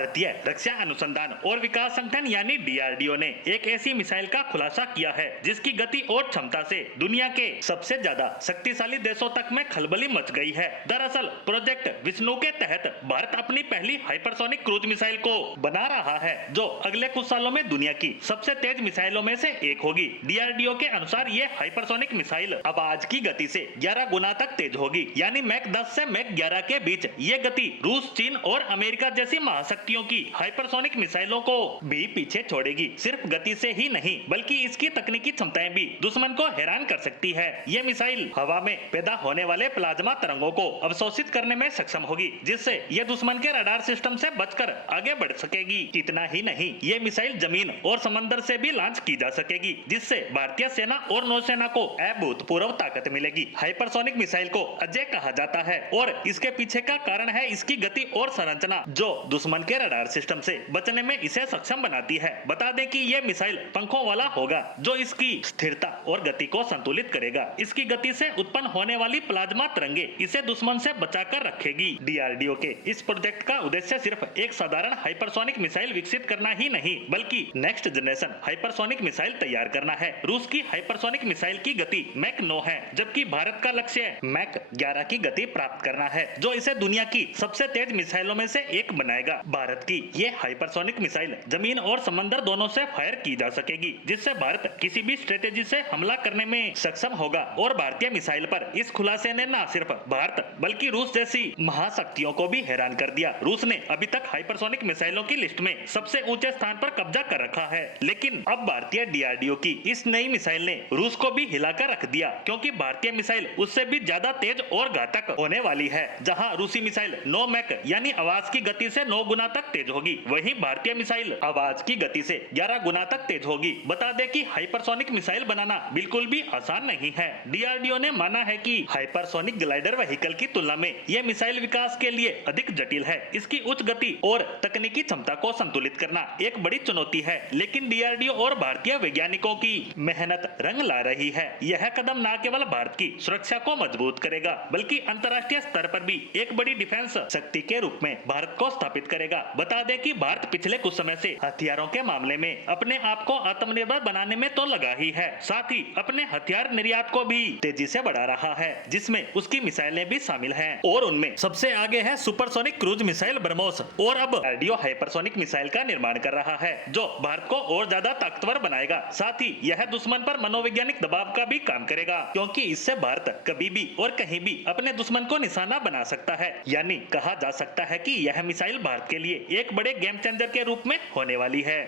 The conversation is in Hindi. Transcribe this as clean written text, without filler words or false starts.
भारतीय रक्षा अनुसंधान और विकास संगठन यानी डीआरडीओ ने एक ऐसी मिसाइल का खुलासा किया है जिसकी गति और क्षमता से दुनिया के सबसे ज्यादा शक्तिशाली देशों तक में खलबली मच गई है। दरअसल प्रोजेक्ट विष्णु के तहत भारत अपनी पहली हाइपरसोनिक क्रूज मिसाइल को बना रहा है जो अगले कुछ सालों में दुनिया की सबसे तेज मिसाइलों में से एक होगी। डीआरडीओ के अनुसार ये हाइपरसोनिक मिसाइल आवाज की गति से 11 गुना तक तेज होगी, यानी मैक 10 से मैक 11 के बीच। ये गति रूस, चीन और अमेरिका जैसी महाशक्तियों की हाइपरसोनिक मिसाइलों को भी पीछे छोड़ेगी। सिर्फ गति से ही नहीं बल्कि इसकी तकनीकी क्षमताएं भी दुश्मन को हैरान कर सकती है। ये मिसाइल हवा में पैदा होने वाले प्लाज्मा तरंगों को अवशोषित करने में सक्षम होगी, जिससे ये दुश्मन के रडार सिस्टम से बचकर आगे बढ़ सकेगी। इतना ही नहीं, ये मिसाइल जमीन और समंदर से भी लॉन्च की जा सकेगी, जिससे भारतीय सेना और नौसेना को अभूतपूर्व ताकत मिलेगी। हाइपरसोनिक मिसाइल को अजय कहा जाता है और इसके पीछे का कारण है इसकी गति और संरचना जो दुश्मन के रडार सिस्टम से बचने में इसे सक्षम बनाती है। बता दें कि यह मिसाइल पंखों वाला होगा जो इसकी स्थिरता और गति को संतुलित करेगा। इसकी गति से उत्पन्न होने वाली प्लाज्मा तरंगे इसे दुश्मन से बचाकर रखेगी। डीआरडीओ के इस प्रोजेक्ट का उद्देश्य सिर्फ एक साधारण हाइपरसोनिक मिसाइल विकसित करना ही नहीं बल्कि नेक्स्ट जनरेशन हाइपरसोनिक मिसाइल तैयार करना है। रूस की हाइपरसोनिक मिसाइल की गति मैक 9 है, जबकि भारत का लक्ष्य मैक 11 की गति प्राप्त करना है जो इसे दुनिया की सबसे तेज मिसाइलों में से एक बनाएगा। भारत की ये हाइपरसोनिक मिसाइल जमीन और समंदर दोनों से फायर की जा सकेगी, जिससे भारत किसी भी स्ट्रेटेजी से हमला करने में सक्षम होगा। और भारतीय मिसाइल पर इस खुलासे ने न सिर्फ भारत बल्कि रूस जैसी महाशक्तियों को भी हैरान कर दिया। रूस ने अभी तक हाइपरसोनिक मिसाइलों की लिस्ट में सबसे ऊंचे स्थान पर कब्जा कर रखा है, लेकिन अब भारतीय डीआरडीओ की इस नई मिसाइल ने रूस को भी हिलाकर रख दिया, क्योंकि भारतीय मिसाइल उससे भी ज्यादा तेज और घातक होने वाली है। जहां रूसी मिसाइल 9 मैक यानी आवाज की गति से 9 गुना तक तेज होगी, वहीं भारतीय मिसाइल आवाज की गति से 11 गुना तक तेज होगी। बता दें कि हाइपरसोनिक मिसाइल बनाना बिल्कुल भी आसान नहीं है। डीआरडीओ ने माना है कि हाइपरसोनिक ग्लाइडर व्हीकल की तुलना में यह मिसाइल विकास के लिए अधिक जटिल है। इसकी उच्च गति और तकनीकी क्षमता को संतुलित करना एक बड़ी चुनौती है, लेकिन डीआरडीओ और भारतीय वैज्ञानिकों की मेहनत रंग ला रही है। यह कदम न केवल भारत की सुरक्षा को मजबूत करेगा बल्कि अंतर्राष्ट्रीय स्तर पर भी एक बड़ी डिफेंस शक्ति के रूप में भारत को स्थापित करेगा। बता दें कि भारत पिछले कुछ समय से हथियारों के मामले में अपने आप को आत्मनिर्भर बनाने में तो लगा ही है, साथ ही अपने हथियार निर्यात को भी तेजी से बढ़ा रहा है, जिसमें उसकी मिसाइलें भी शामिल हैं। और उनमें सबसे आगे है सुपरसोनिक क्रूज मिसाइल ब्रह्मोस। और अब डीआरडीओ हाइपरसोनिक मिसाइल का निर्माण कर रहा है जो भारत को और ज्यादा ताकतवर बनाएगा। साथ ही यह दुश्मन पर मनोवैज्ञानिक दबाव का भी काम करेगा, क्योंकि इससे भारत कभी भी और कहीं भी अपने दुश्मन को निशाना बना सकता है। यानी कहा जा सकता है कि यह मिसाइल भारत के लिए एक बड़े गेम चेंजर के रूप में होने वाली है।